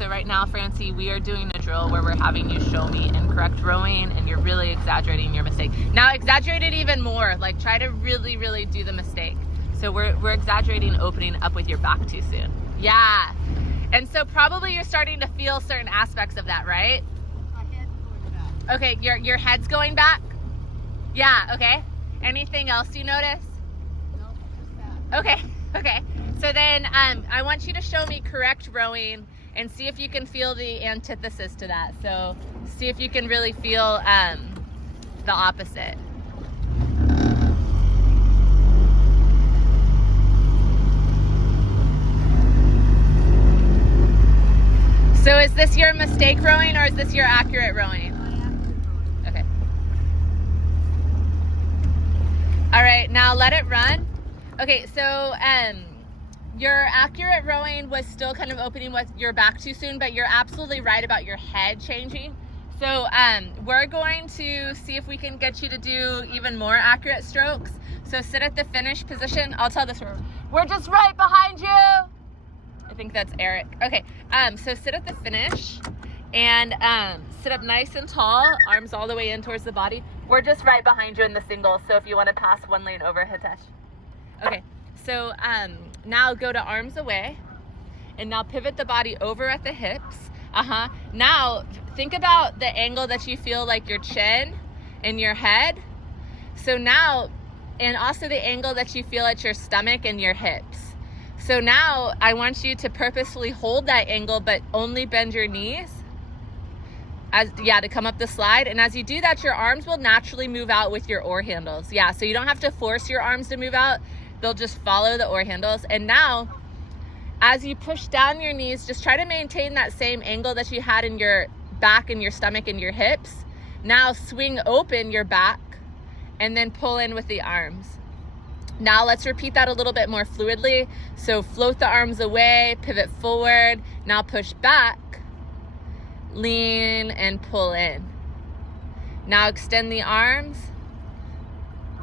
so right now, Francie, we are doing a drill where we're having you show me incorrect rowing, and you're really exaggerating your mistake. Now exaggerate it even more, like try to really, really do the mistake. So we're exaggerating opening up with your back too soon. Yeah. And so probably you're starting to feel certain aspects of that, right? My head's going back. Okay, your head's going back? Yeah, okay. Anything else you notice? No, just that. Okay, okay. So then I want you to show me correct rowing and see if you can feel the antithesis to that. So see if you can really feel the opposite. So is this your mistake rowing or is this your accurate rowing? Okay. All right, now let it run. Okay, so your accurate rowing was still kind of opening with your back too soon, but you're absolutely right about your head changing. So we're going to see if we can get you to do even more accurate strokes. So sit at the finish position. I'll tell this row. We're just right behind you. I think that's Eric. Okay, so sit at the finish and sit up nice and tall, arms all the way in towards the body. We're just right behind you in the single, so if you want to pass one lane over, Hitesh. Okay, so now go to arms away, and now pivot the body over at the hips. Now think about the angle that you feel like your chin and your head. So now, and also the angle that you feel at your stomach and your hips. So now I want you to purposefully hold that angle, but only bend your knees to come up the slide. And as you do that, your arms will naturally move out with your oar handles. Yeah, so you don't have to force your arms to move out. They'll just follow the oar handles. And now, as you push down your knees, just try to maintain that same angle that you had in your back and your stomach and your hips. Now swing open your back and then pull in with the arms. Now let's repeat that a little bit more fluidly. So float the arms away, pivot forward, now push back, lean and pull in. Now extend the arms,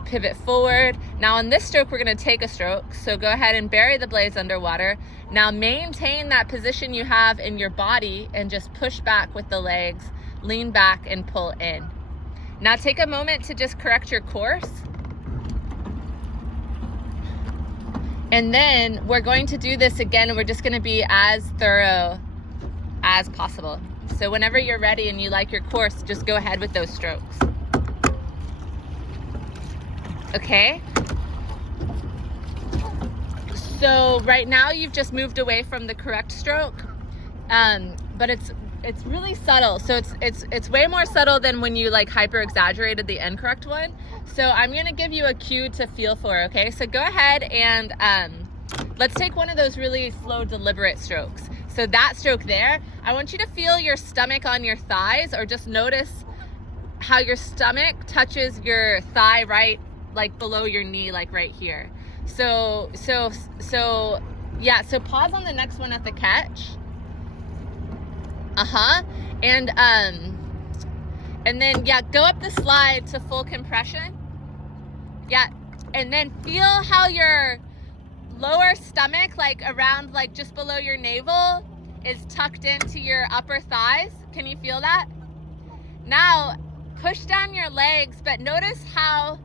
pivot forward. Now on this stroke, we're gonna take a stroke. So go ahead and bury the blades underwater. Now maintain that position you have in your body and just push back with the legs, lean back and pull in. Now take a moment to just correct your course. And then we're going to do this again, and we're just gonna be as thorough as possible. So whenever you're ready and you like your course, just go ahead with those strokes. Okay? So right now you've just moved away from the correct stroke, but it's really subtle. So it's way more subtle than when you like hyper exaggerated the incorrect one. So I'm gonna give you a cue to feel for, okay? So go ahead and let's take one of those really slow, deliberate strokes. So that stroke there, I want you to feel your stomach on your thighs, or just notice how your stomach touches your thigh right, like below your knee, like right here. So yeah, so pause on the next one at the catch. And then, yeah, go up the slide to full compression. Yeah, and then feel how your lower stomach, like around, like just below your navel, is tucked into your upper thighs. Can you feel that? Now, push down your legs, but notice how,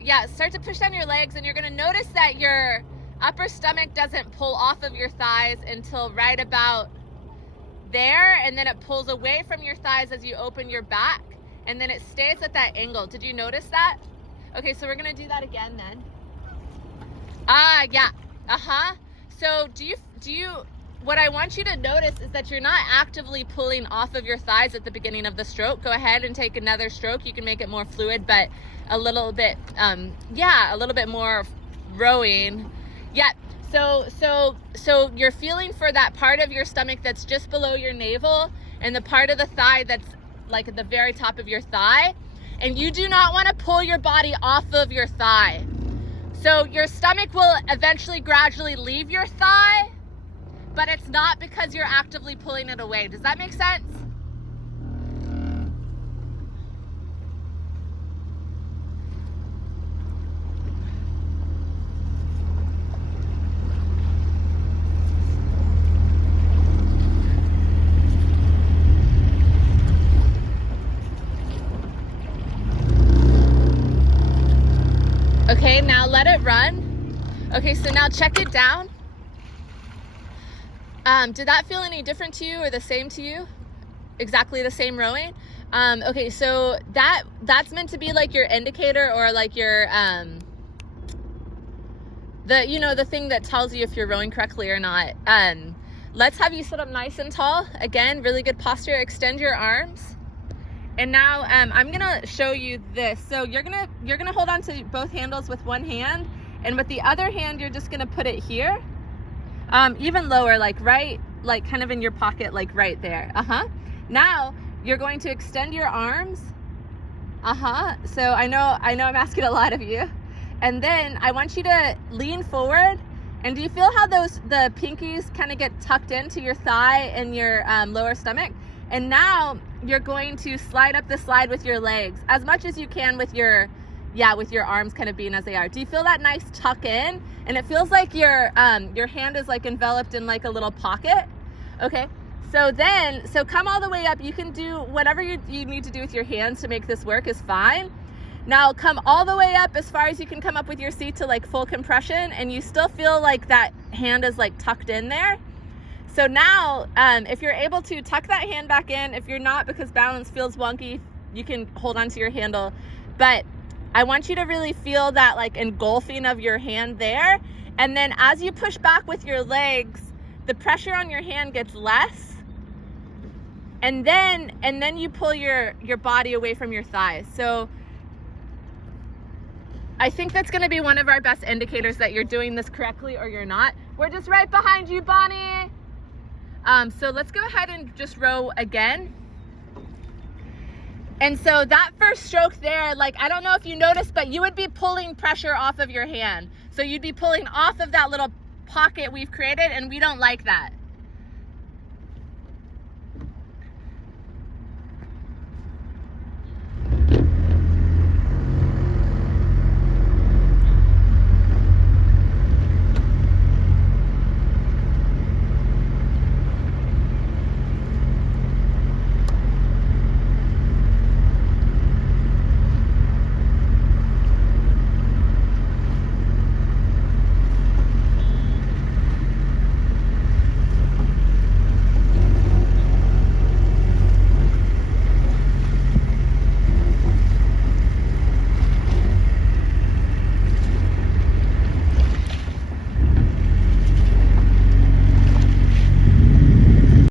yeah, start to push down your legs, and you're gonna notice that your upper stomach doesn't pull off of your thighs until right about there, and then it pulls away from your thighs as you open your back, and then it stays at that angle. Did you notice that? Okay, so we're gonna do that again then. Yeah, So what I want you to notice is that you're not actively pulling off of your thighs at the beginning of the stroke. Go ahead and take another stroke. You can make it more fluid, but a little bit, a little bit more rowing. Yeah. So you're feeling for that part of your stomach that's just below your navel, and the part of the thigh that's like at the very top of your thigh. And you do not want to pull your body off of your thigh. So your stomach will eventually gradually leave your thigh, but it's not because you're actively pulling it away. Does that make sense? run. Okay, so now check it down. Did that feel any different to you or the same to you? Exactly the same rowing? Okay, so that's meant to be like your indicator, or like your, the thing that tells you if you're rowing correctly or not. Let's have you sit up nice and tall. Again, really good posture. Extend your arms. And now I'm gonna show you this. So you're gonna hold on to both handles with one hand, and with the other hand you're just gonna put it here, even lower, like right, like kind of in your pocket, like right there. Now you're going to extend your arms. So I know I'm asking a lot of you. And then I want you to lean forward. And do you feel how the pinkies kind of get tucked into your thigh and your lower stomach? And now you're going to slide up the slide with your legs as much as you can with your arms kind of being as they are. Do you feel that nice tuck in? And it feels like your hand is like enveloped in like a little pocket. Okay, so come all the way up. You can do whatever you need to do with your hands to make this work is fine. Now come all the way up as far as you can come up with your seat to like full compression, and you still feel like that hand is like tucked in there. So now, if you're able to tuck that hand back in, if you're not, because balance feels wonky, you can hold on to your handle. But I want you to really feel that like engulfing of your hand there. And then as you push back with your legs, the pressure on your hand gets less. And then you pull your body away from your thighs. So I think that's gonna be one of our best indicators that you're doing this correctly or you're not. We're just right behind you, Bonnie. So let's go ahead and just row again. And so that first stroke there, like, I don't know if you noticed, but you would be pulling pressure off of your hand. So you'd be pulling off of that little pocket we've created, and we don't like that.